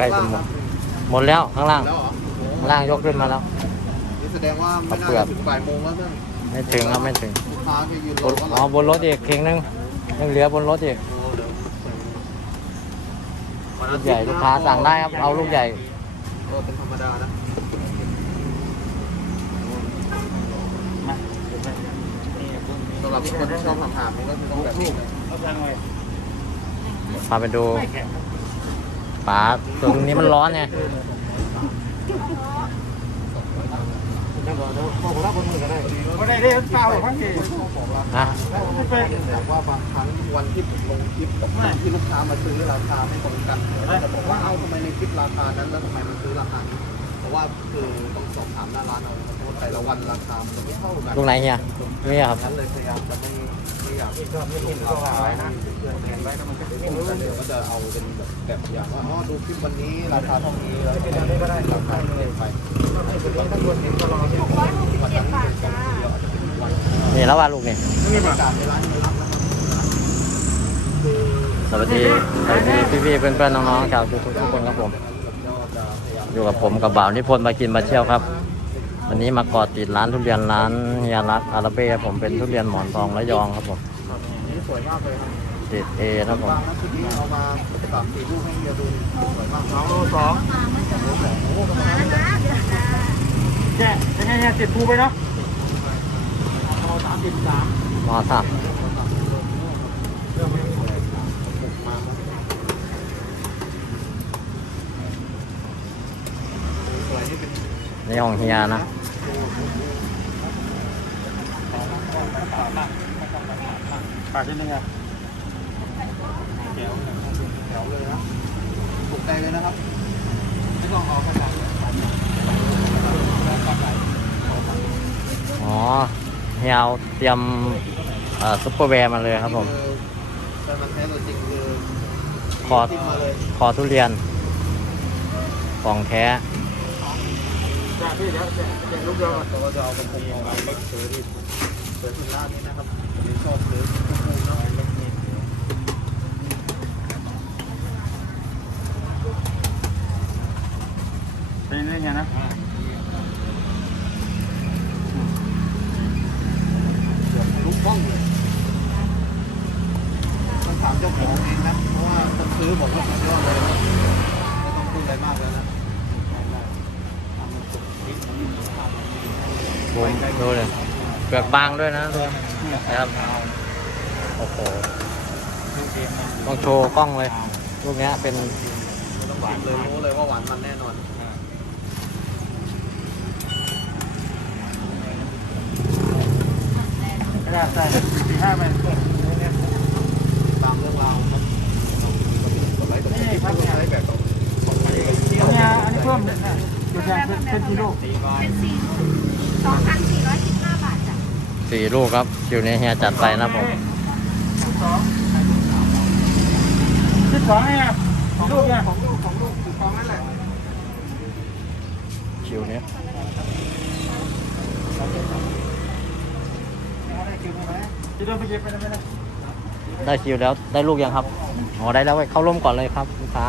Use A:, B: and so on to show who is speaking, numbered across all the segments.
A: ใกล้จะหมดหมดแล้วข้างล่าง
B: แล้วเหรอโอ้โห
A: ข้างล่างยกขึ้นมาแล้ว
B: นี่แสดงว่าไม่น่า
A: เอาเปลือ
B: จะ
A: ก
B: ถึงบ่ายโมงแล้วเพื่อน
A: ไม่ถึงครับไม่ถึง
B: ลูกค้าไปยืน
A: บ
B: รอนแล้ว
A: อ๋อบนรถอีกเข่งนึงยังเหลือบนรถอีก
B: โอ้เดี๋ยววัน
A: ลู
B: อากทิตย์
A: ใหญ่ลูกค้าสั่งได้ครับเอาลูกใหญ่
B: เออเป็นธรรมดานะ
C: มาเดี๋ยวไปนี่คุณ
B: สำหรับคนที่ชอบถามๆนี่ก็คือต้องแบบนี้เลย
C: เอาทางไว้
A: พาไปดู
C: ไม่แข็ง
A: ป๋าตรงนี้มันร้อนไง
C: แล้วก็เดี๋ยกว่าคนมือก็ได้ได้เปล่าหรอกครับพี่
B: ของรา
A: ฮะ
B: คา
C: ไม่เป็น
B: แต่ว่าบางครั้งวันที่ผมลงคลิปที่ลูกค้ามาซื้อราคาไม่ตรงกันเราจะบอกว่าเอ้าทำไมในคลิปราคานั้นแล้วทำไมมันซื้อราคานี้เพราะว่าคือต้องสอบถามหน้าร้านเอาแต่ละวันราคามันไม่เท่ากัน
A: ลูกไหนเฮียนี่ครับ
B: นั้นเลยพยายามจะไม่ อยาก
C: นี่ก็ไม่เห็นก็ว่าไว้นะเพื่อนแทนไว้ก็มันก็จะไม่รู้เดี๋ย
B: ววก็จะเอาเป็นแบบแบบอย่างว่าอ๋อดูคลิปวันนี้ราคาเท่านี้แล้ว
C: เป็นอะไรก็ได้
B: ราคาเงินไป
C: ให้คนนี้ทั้งคนเห็นก็รออยู่
B: วันนั้นเป็นกันเดียวอาจจะเป็นวัน
A: นี่แล้วว่าลูกนี่
C: นี่ป่ะ
B: การในร้านมีรับนะครับคือ
A: สวัสดีสวัสดีพี่ๆเพื่อนๆน้องๆชาวทุกทุกคนครับผม อยู่กับผมกับบ่าวนิพนธ์มากินมาเที่ยวครับ วันนี้มาเกอดติดร้านทุเรียนร้านเฮียรักอาราเบ้ครับผมเป็นทุเรียนหมอนทองระยองครับผม
B: นี่สวยมากเลยครับ
A: ติดเอครับผม
B: บางนะคือที่เอามาสามสี่รูปให้เฮียดูสวยมาก
C: สองโลสองแย่ยังไงเนี่ยติดภูไปเนาะโลสามสิบสาม
A: มอสับ
C: เรื่องไม่ห มด
B: มาสวยนี่เป็น
A: นี่ของเฮียนะ
C: ปากนิดนึงอะแก้ว
B: แถวเลยนะถูกใจเลยนะครับไม่ต้องเอากระดาษ
A: อ๋อเฮียเอาเตรียมเอ่อซุปเปอร์แวร์มาเลยครับผม
B: แต่มันแท้ตัวจริงคือ
A: คอ
B: จิ้มมาเลย
A: คอทุเรียนของแท้
C: จ้าพี่เดี๋ยวเดี๋ยวลูกเดียว
B: แต่ว่าจะเอาเป็นผมของเล็กเสือที่ เสือสุราษฎร์นี่นะครับผมชอบซื้อชมพูเนาะ
C: เป็นยังไงนะ
B: เดี๋ยวลุกบ้องเลยต้องถามเจ้าของเองนะ เพราะว่าคนซื้อบอกว่าสุดยอดเลยนะไม่ต้องพูดอะไรมากเลยนะ
A: บูมดูเลยเปลือก บางด้วยนะดูนะครับโอ้โหต้องโชว์กล้องเลยลูกเนี้ยเป็น
B: ไม่ต้องหวานเลยรู้เลยว่าหวานมันแน่นอน
C: กระดาษใส่สี่ห้ามัน
B: ตามเรื่องราวครับกดไลค์กดแชร์กดไลค์แบบของใครกัน
C: เนี่ยอันนี้เพิ่มเนี่ยอยู่แทนเป็นกิโล
D: เป็นสี่ลูกสองพันสี่ร้อยสิบห้าบาทจ้ะ
A: สี่ลูกครับคิวนี้เฮียจัดไปนะผม
C: สองสิบสองเนี่ยลูกเนี่ย
B: ของลูกของลูกถูกต้องนั่นแหละ
A: คิวนี้
C: จะโดนไปเก็บไปได้ไหมนะ
A: ได้คิวแล้วได้ลูกยังครับอ๋อได้แล้วเข้าร่มก่อนเลยครับลูกค้า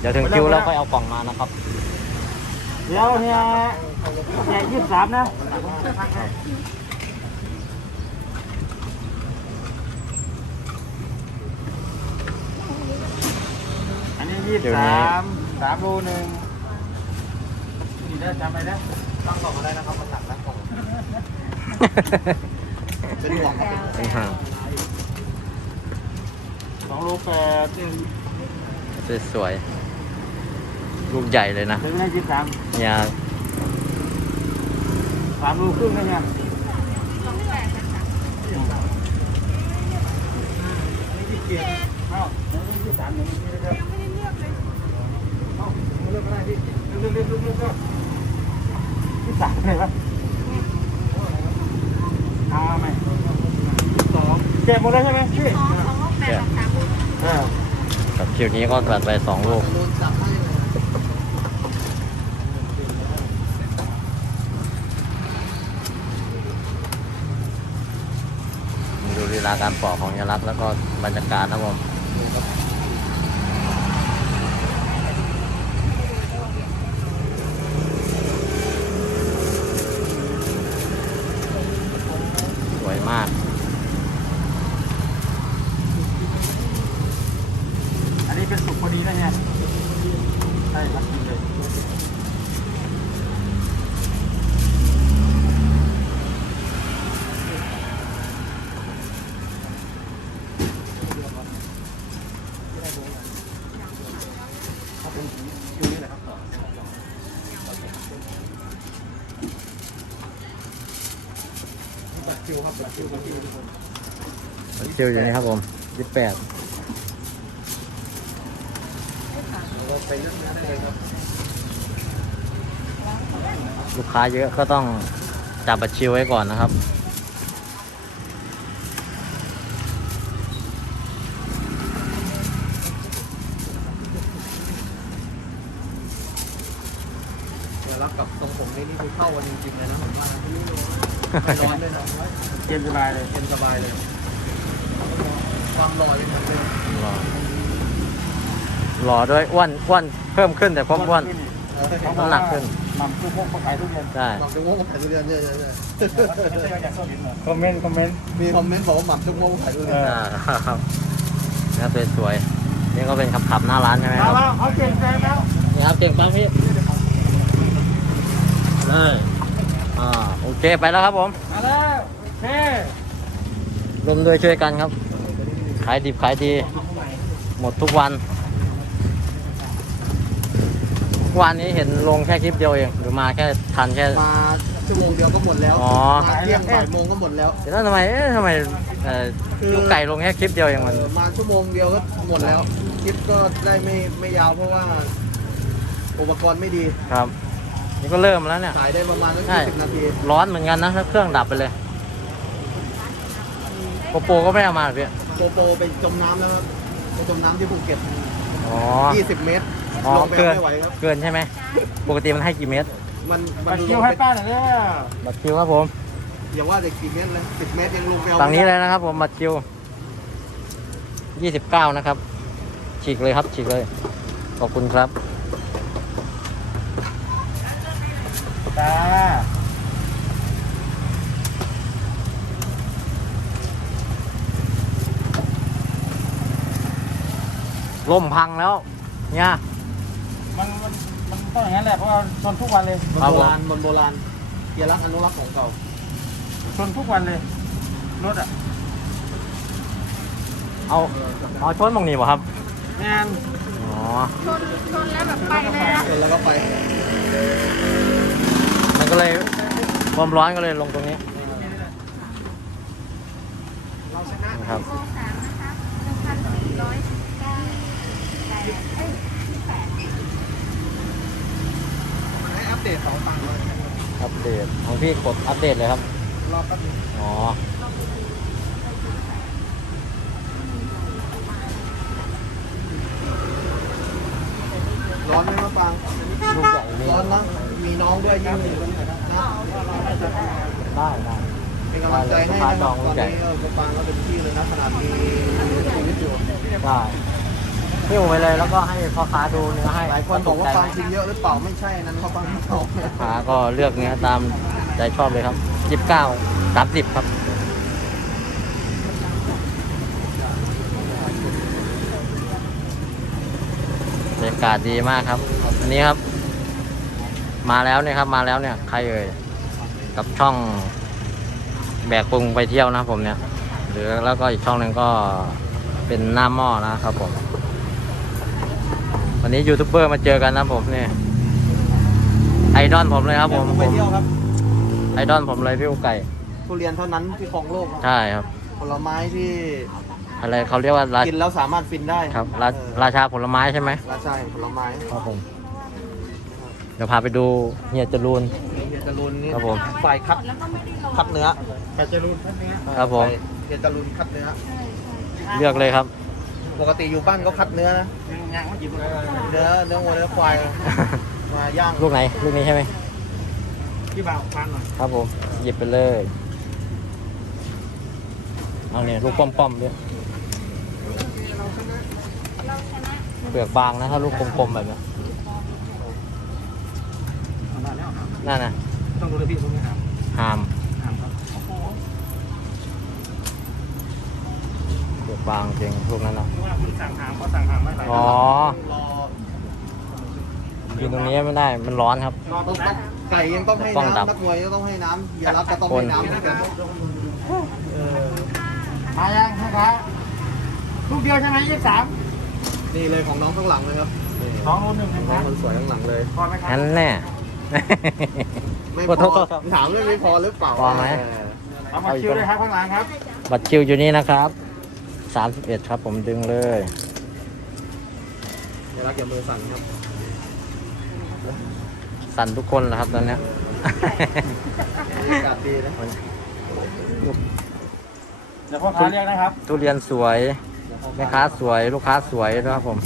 A: เดี๋ยวถึงคิวแล้วค่อยเอากล่องมานะครับ
C: เดี๋ยวเนี่ยแจกยี่สิบสามนะอันนี้ ยี่สิบสามสามโลหนึ่งนี่ได้จำไปนะ
B: ตั้งกล่องมาได้นะครับมาตักนะกล่องเป็นห่วงครับ
A: เป็นห่าง
C: สองโลแปด
A: สวยๆลูกใหญ่เลยนะ
C: ถึงได้ยี่สิบสาม
A: เฮีย
C: สามโลครึ่งนะเนี่ยเอ้ายี่สิบสามหนึ่งนี่นะครับ
D: ยังไม่ได้เลือกเลย
C: เอ้าเลือกอะไรพี่เลือกเลือกเลือกเลือกเลือกยี่สิบสามเลยวะเอาไหมสองเจ็บหมดแล้วใช่ไหมพี่
D: สองสองลูกแปดกับสามลูก
C: เออ
A: กับคิวนี้ก็ตัดไปสองลูก ดูลีลาการปอกของเฮียรักแล้วก็บรรยากาศนะครับผม คิวอยู่นี่ครับผมยี่แปด
B: เราไปเลือกเนื้อได้เลยครับ
A: ลูกค้าเยอะก็ต้องจับบัตรชิวไว้ก่อนนะครับ
B: เดี๋ยวรับกับทรงผมนี่นี่คือเข้ากันจริงๆเลยนะผมว่านะไม่ร้อนด้วยนะ
C: เย็นสบายเลย
B: เย็นสบายเลย ความร้อนเลยเหมือนเดิม
A: หล่อหล่อด้วยอ้วนอ้วนเพิ่มขึ้นแต่พร้อมอ้วน
B: เออ
A: น้ำหนักขึ้น
C: หม่ำทุกพวกขายทุกเย็น
A: ใช่
B: หม่ำจุกโม่ขายทุเรียนเยอะๆ
C: คอมเมนต์คอมเมนต์
B: ๆมีคอมเมนต์บอกว่าหม่ำจุกโม่ขายทุเรียน
C: เออ
A: อ่าครับนี่สวยๆนี่ก็เป็นขับขับๆหน้าร้านใช่ไหมครับ
C: มาเขาเก่งใจแล้ว
A: นี่ครับเก่งปั๊บพี่เลยอ่า โอเค ไปแล้วครับผม
C: มาแล้วเท่
A: ร่วมด้วยช่วยกันครับ ขายดิบขายดี หมดทุกวัน วันนี้เห็นลงแค่คลิปเดียวเอง หรือมาแค่ทันแค่
B: มาชั่วโมงเดียวก็หมดแล้ว
A: อ๋อ
B: มาเที่ยงบ่ายโมงก็หมดแล้ว
A: เดี๋ยวแล้วทำไม เอ๊ะทำไมเอ่อลูกไก่ลงแค่คลิปเดียวเองมัน
B: เออมาชั่วโมงเดียวก็หมดแล้วคลิปก็ได้ไม่ไม่ยาวเพราะว่า อุปกรณ์ไม่ดี
A: ครับ นี่ก็เริ่มแล้วเนี่ย
B: ขายได้ประมาณสัก
A: ใช่
B: สิบนาที
A: ร้อนเหมือนกันนะถ้าเครื่องดับไปเลยโปโปก็ไม่ได้เอามาเหรอพี่
B: โปโปไปจมน้ำแล้วครับไปจมน้ำที่ภูเก็ต
A: อ๋อ
B: 20 เมตร
A: อ๋อ
B: ลงไป
A: เกิน
B: ไม่ไหวครับ
A: เกินใช่ไหม ปกติมันให้กี่เมตร
B: มันมั
C: มานคิวให้ป้าหน่อยเนี่ย
A: บัตรคิวครับผม
B: อย่าว่าแต่กี่เมตรเลย10 เมตรยังลงไปเอา
A: ฝั่งนี้
B: ไม่
A: เล
B: ได้
A: ยนะครับผมบัตรคิวยี่สิบเก้านะครับ ฉีกเลยครับ ฉีกเลย ขอบคุณครับ
C: จ้า
A: ล่มพังแล้ว เนี่ย
C: มันมันมันต้องอย่างนั้นแหละเพราะว่าชนทุกวันเลย
B: บน
A: ครับ
B: โบ
A: ผม
B: ราณบนโบราณเกียร์รักษณ์อนุรักษ์ของเก่า
C: ชนทุกวันเลยรถอะ
A: เอาเอาชนตรงนี้ป่ะครับ
C: งาน
A: อ๋อ
D: ชนชนแล้วแบบไปเลยนะ
B: เสร็จแล้วก็ไป
A: มันก็เลยความร้อนก็เลยลงตรงนี้นะครับ
D: โมงสามนะคะหนึ่งพันสี่ร้อยสิบเก้าแต่เอ้ยยี่แปด
B: ให้อัป เดตสองฝั่งเลย
A: อัปเดตของพี่กดอัปเดตเลยครับ
B: รอแป๊บนึง
A: อ๋อ
B: ร้อนไหมมะปราง
A: ลูกใหญ่นี่
B: ร้อนนะมีน้องด้วยยิ่งนะ
A: ได้ได้
B: เป็นกำลังใจให้นะครับตอนนี้เออมะปรางก็เป็นที่เลยนะขนาดมีชีวิตอยู่
A: ได้ หิ้วไปเลยแล้วก็ให้พ่อค้าดูเนื้อให้
B: หลายคนบอกว่าปรางกินเยอะหรือเปล่าไม่ใช่นั้นเขาปรางไม่ชอบ
A: พ่อค้าก็เลือกเนื้อตามใจชอบเลยครับยี่สิบเก้าสามสิบครับ บรรยากาศดีมากครับ อันนี้ครับ มาแล้วเนี่ยครับมาแล้วเนี่ยใครเอ่ยกับช่องแบกปุงไปเที่ยวนะครับผมเนี่ย หรือแล้วก็อีกช่องหนึ่งก็เป็นหน้าหม้อนะครับผม วันนี้ยูทูบเบอร์มาเจอกันนะครับผมเนี่ยไอดอลผมเลยครับผม
B: ไป
A: ผม
B: เที่ยวครับ
A: ไอดอลผมเลยพี่อุไก่
B: ทุเรียนเท่านั้นที่ครองโลกครับ
A: ใช่ครับ
B: ผลไม้ที่
A: อะไรเขาเรียกว่ารา
B: กินแล้วสามารถฟินได้
A: ครับรา
B: เออ
A: ราชาผลไม้ใช่ไหม
B: ราชาแห่งผลไม้
A: ครับผมเดี๋ยวพาไปดูเฮียจรูน
B: เฮียจรุนนี่
A: ครับผม
B: ฝ่ายคัด
D: แล้วก็ไม่ได้ลง
B: คัดเนื้อ
C: แกจะรุนท่านเนี้ย
A: ครับผม
B: เฮียจรุนคัดเนื้อ
A: เลือกเลยครับ
B: ปกติอยู่บ้านก็คัดเนื้อนะ
C: งานว่ากี่ตัว
B: เนื้อเนื้อวัวเนื้อควายมาย่าง
A: ลูกไหน ลูกนี้ใช่ไหม
C: พี่บ่าวฟังหน่อย
A: ครับผมหยิบไปเลยเอาเนี่ยลูกป้อมๆด้วย
D: เราชนะ
A: เปลือกบางนะถ้าลูกกลมๆแบบเนี้ย
C: มาแล้ว
A: นั่นนะ
C: ต้องดูเลยพี่ผมไม่ถาม
A: หาม
C: ถามครับ
A: เปลือก บางจริงลูกนั้นนะ
C: เพราะว่าคุณสั่งถามก็สั่งถามไม่หลาย
A: อ๋อ
B: รอ
A: กินตรงนี้ไม่ได้มันร้อนครับ
C: รอต
B: ต้
C: ร
B: องง
C: นั้น
B: ไก่ยังต้องให้
A: ต้องดับ
B: น้ำนักมวยก็ต้องให้น้ำอย่ารับก็ต้องให้น้ำเหมือนกันเออ
C: มายังนะครับลูกเดียวใช่ไหมยี่สิบสาม
B: นี่เลยของน้องข้างหลังเลยครับนี่
C: สองโลหนึ่งนะค
B: น้อ
C: รั
B: ง
C: บ
B: คนสวยข้างหลังเลย
C: พอไหมครับ
A: งั้นแน่
B: ไม่
A: ขอ
B: พ
A: โทษ
B: อ
A: ครับ
B: ถามเรื่องไม่พอหรือเปล่า
A: พอไหม
B: เออ
C: เอามาคิวเลยครับข้างหลังครับ
A: บัตรคิวอยู่นี่นะครับ สามสิบเอ็ดครับผมดึงเลย
B: เดี๋ยวรักอย่ามือสั่นครับ
A: สั่นทุกคนแล้วครับตอนเนี้ย
B: บรรยากาศดีนะ
C: เดี๋ยวพ่อค้าเรียกนะครับ
A: ทุเรียนสวยแม่ค้าสวยลูกค้าสวยนะครับผม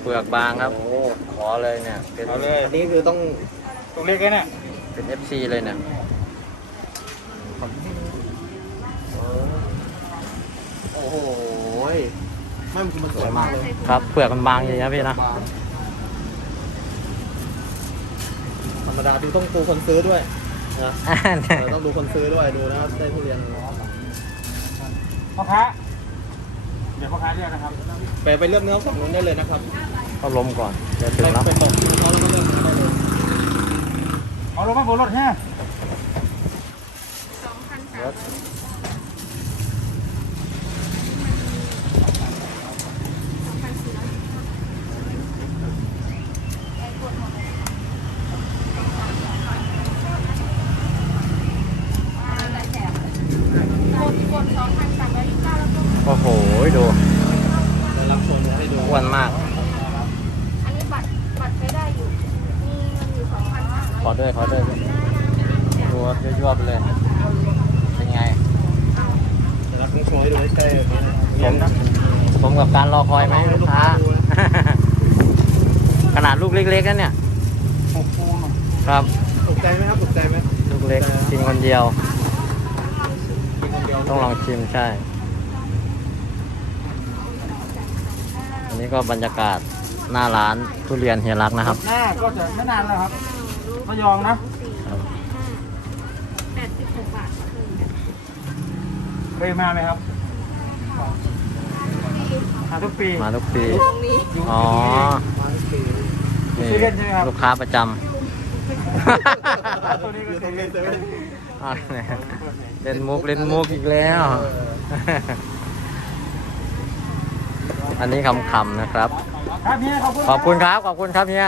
A: เปลือกบางครับ
B: โอ้
A: ขอเลยเนี่ยเป็น
C: เอาเลย
B: อันนี้คือต้อง
C: ตรงเรียกเลยเนี่ย
A: เป็น FC เลยเนี่ย
B: โอ้โหยไม่มันมันสวยมากเลย
A: ครับเปลือกมันบางจริงนะพี่นะ
B: บางธรรมดาดูต้องดูคนซื้อด้วยนะเออต้องดูคนซื้อด้วยดูนะได้ทุเรียน
C: พ่อค้าเดี๋ยวพ่อค้าเรียกนะครับ
B: ไปไปเลือกเนื้อฝั่งนู้นได้เลยนะครับ
A: ก็ล้มก่อนเดี๋ยวถึ
B: ไป
A: งแล้ว
B: ไปตกเขาแล้วก็เลือกเนื้อได้เลย
C: เอาลงมาบนรถแฮะ
D: สองพันสามร้อยสองพันสี่ร้อยสิบห้าไอ้กดหมดเลยอ่าแต่แถมกดกดสองพันสามร้อยยี่สิบเก้าแล้วก็
A: โอ้โห ดู
B: ได้รับชมให้ดู
A: อ้วนมาก
D: อันนี้บัตรบัตรใช้ได้อยู่ มีเงินอยู่สองพันสามร้อย
A: ขอด้วยขอด้วยดูครับยั่วๆไปเลย เป็นไง
B: ได้รับชมให้ดูให้ใช่แบบนี้นะ
A: ผมผมกับการรอคอยไหมลูกค้า ขนาดลูกเล็กๆนั่นเนี่ย
C: หกปูน
A: ครับ
B: ถูกใจไหมครับถูกใจไหม
A: ลูกเล็กกินคนเดียว
B: กินคนเดียว
A: ต้องลองชิมใช่ อันนี้ก็บรรยากาศหน้าร้านทุเรียนเฮียรักนะครับ
C: หน้าก็จะไม่นานแล้วครับระยองนะ
D: แปดสิบหกบาทต่อคืน
C: เคยมาไหมครับมาทุกปี
A: มาทุกปี
D: ตรงนี้
C: อยู่
A: อ๋อ
B: มาทุกปี
A: นี่
C: ซื้อเล่นใช่ไหมครับ
A: ลูกค้าประจ
C: ตัวนี้
B: อ
C: ก็
B: ยู่ต
C: ซื้
B: ร
C: องเล่
B: นี้
C: น
B: เซเว่นำ
A: อะเนี่ยเล่นมุกเล่นมุกอีกแล้ว อันนี้คำๆนะครับ
C: ครับเฮียขอบคุณ
A: ขอบคุณครับ ขอบคุณครับเฮีย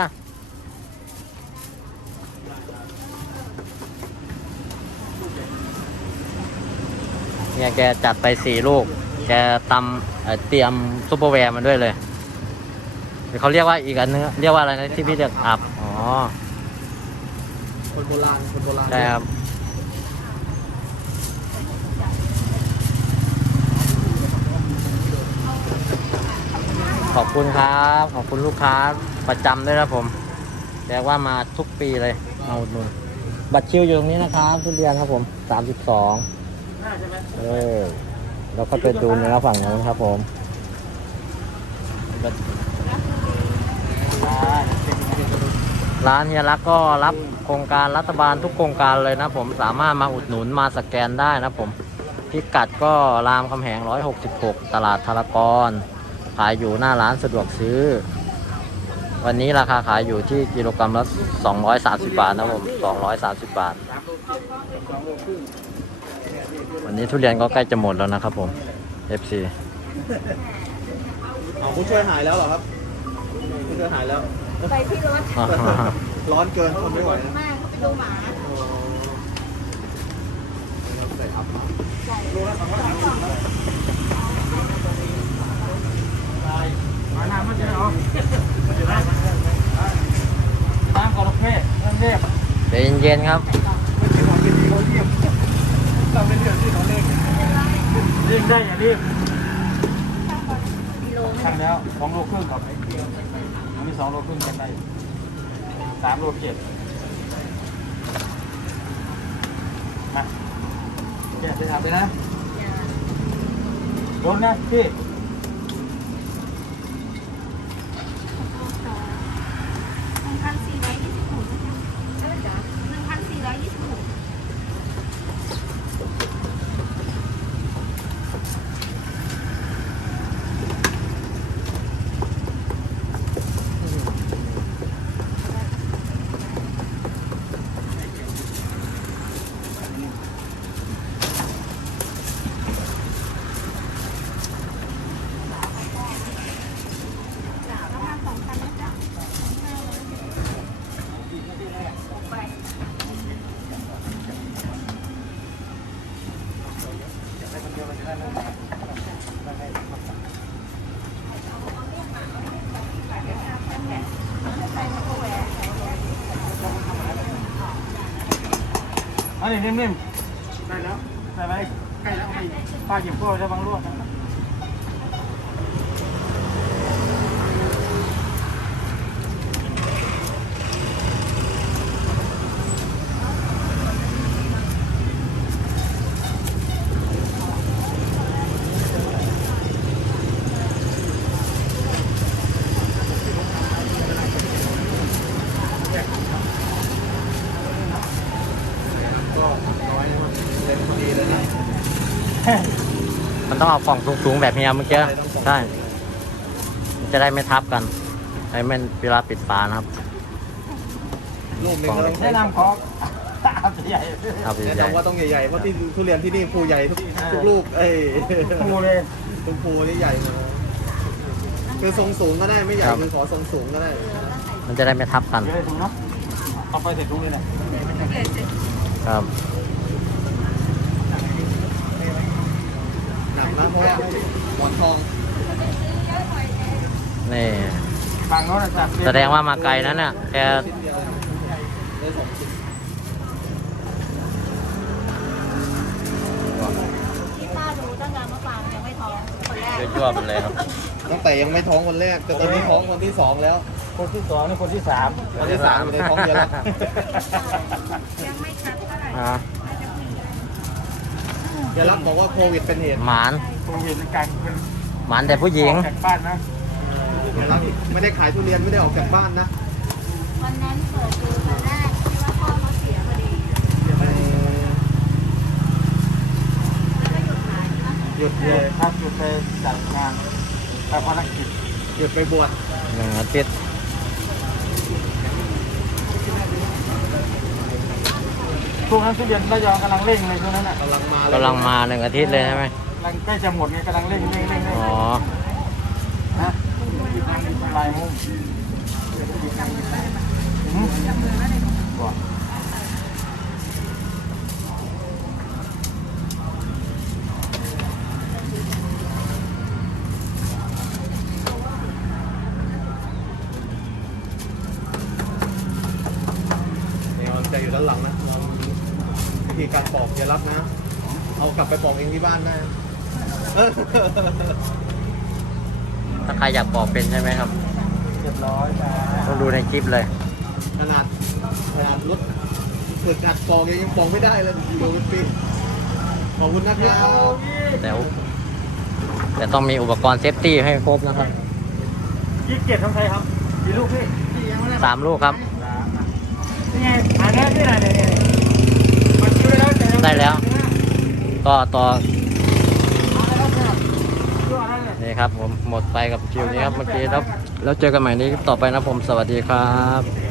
A: เนี่ยแกจัดไปสี่ลูก แกตำเอ่อเตรียมซุปเปอร์แวร์มาด้วยเลยหรือเขาเรียกว่าอีกอันนึงเรียกว่าอะไรนะที่พี่เรียกอับ อ๋อ
B: คนโบราณ คนโบราณ
A: ใช่ครับ ขอบคุณครับ ขอบคุณลูกค้าประจำด้วยนะผมแกว่ามาทุกปีเลยมาอุดหนุนบัตรคิวอยู่ตรงนี้นะครับทุเรียนครับผมสามสิบสองเออแล้วก็ไปดูเนื้อฝั่งนู้นครับผมร้านเฮียรักก็รับโครงการรัฐบาลทุกโครงการเลยนะผมสามารถมาอุดหนุนมาสแกนได้นะผมพิกัดก็รามคำแหง 166 ตลาดทารกร ขายอยู่หน้าร้านสะดวกซื้อ วันนี้ราคาขายอยู่ที่กิโลกรัมละ230 บาทนะผม230 บาท วันนี้ทุเรียนก็ใกล้จะหมดแล้วนะครับผม FC
B: อ๋อผู้ช่วยหายแล้วเหรอครับผู้ช่วยหายแล้ว
D: ไปที่รถ
B: ร้อนเกินทนไม่ไหวนะ
D: มากเขาไปดูหมา
B: ใส่อัพมา
C: มาน้ำมาเจอเหรอน้ำกระเพาะน้ำเรียบ
A: ใจเย็นๆครับ
C: เราเป็นเรื่องที่เขาเล่นรีบได้อย่ารีบช่างแล้วสองโลครึ่งครับอันนี้สองโลครึ่งกันได้สามโลเจ็ดมาแกะไปทำเลยนะโดนนะพี่
D: นนี้นิ่
C: มๆได้แล้วได้ไหมใกล้แล้วป้าหยิบพวกจะบังรวดนะ
B: ก็น้อยเต็มพอดีเลยนะ
A: มัน ต้องเอาฝั่งสูงๆแบบเฮียเมื่อกี้ใช่มันจะได้ไม่ทับกันไอ้มันเวลาปิดฝานะครับ
B: ลูกหนึงก็ต้องใช้
C: แนะนำของเอาใหญ่
A: เอาไป
B: แนะ
A: ใหญ่
B: นำว่าต้องใหญ่ๆเพราะที่ทุเรียนที่นี่ภูใหญ่ทุกทุกลูกเอ้ย
C: ปูเลย
B: ทุกภูนี่ใหญ่หมดคือทรงสูงก็ได้ไม่ใหญ่คือขอทรงสูงก็ได้
A: มันจะได้ไม่ทับกัน
C: เดี๋ยวได้ถุงเนาะเอาไปเสร็จถุงเลยแหละ
A: ครับ
B: นักนะเพราะว่าหมอนทอง
A: นี่
C: บางโน้นจับ
A: แสดงว่ามาไกลนั้นเนี่ยแก
B: ชิ้นเดียวได้สองชิ้น
D: ที่ป้ารู้ตั้งแต่เมื่อวานยังไม่ท้องคนแรก
A: ยั่วๆไปเลยครับ
B: ตั้งแต่ยังไม่ท้องคนแรกแต่ตอนนี้ท้องคนที่สองแล้ว
C: คนที่สองนี่คนที่สาม
B: คนที่สามในท้องเยอะแล้ว
D: ยังไม่ชัดเท่าไหร่
A: อ่า
B: เยารับบอกว่าโควิดเป็นเหตุ
A: หมาน
C: โควิดกลางเป็น
A: หมานแต่ผู้หญิง
C: ออกจากบ้านนะ
B: เยารับไม่ได้ขายทุเรียนไม่ได้ออกจากบ้านนะ
D: วันนั้นเปิดดูตอนแรกที่ว่าพ่อเขาเสียพอดีแล้วก็หยุดขายนะ
B: หยุด
C: เล
B: เลยย
C: ครับหยุดไปจัดงานทำภารกิจ
B: หยุดไปบวช
A: หนึ่งอาทิตย์
C: ช่วงนั้นทุเรียนระยองกำลังเร่งเลยช่วงนั้นอะ
B: กำลังมาเลย
A: กำลังมาหนึ่งอาทิตย์เลยใช่ไหม
C: กำลังใกล้จะหมดไงกำลังเร่งเร่งเร่งเร่ง
A: อ๋อ
C: นะลายมุ้งหืมก่อน
B: เนี่ยมันจะอยู่ด้านหลังนะวิธีการปอกเยารับนะ เอากลับไปป อกเองที่บ้านนะเออ
A: ถ้าใครอยากบอกเป็นใช่ไหมครับ
C: เรียบร้อยมา
A: ต้องดูในคลิปเลย
B: ขนาดขนาดรถฝึกหัดปอกยังปอกไม่ได้เลยดูเป็นปีขอบคุณนะครับ
A: แต่วแต่ต้องมีอุปกรณ์เซฟตี้ให้ครบนะครับ
C: ยี่สิบเจ็ดของใครครับกี่ลูกพี่
A: สามลูกครับ
C: นี่ไงหาได้ที่ไหนเนี่ยมันคิวได้แล้วแต่ยัง
A: ได้แล้วก็ต่อ
C: เนี่ยตัวอะไรเนี่ย
A: นี่ครับผมหมดไปกับคิวนี้ครับเมื่อกี้แล้วแล้วเจอกันใหม่นี้ต่อไปนะผมสวัสดีครับ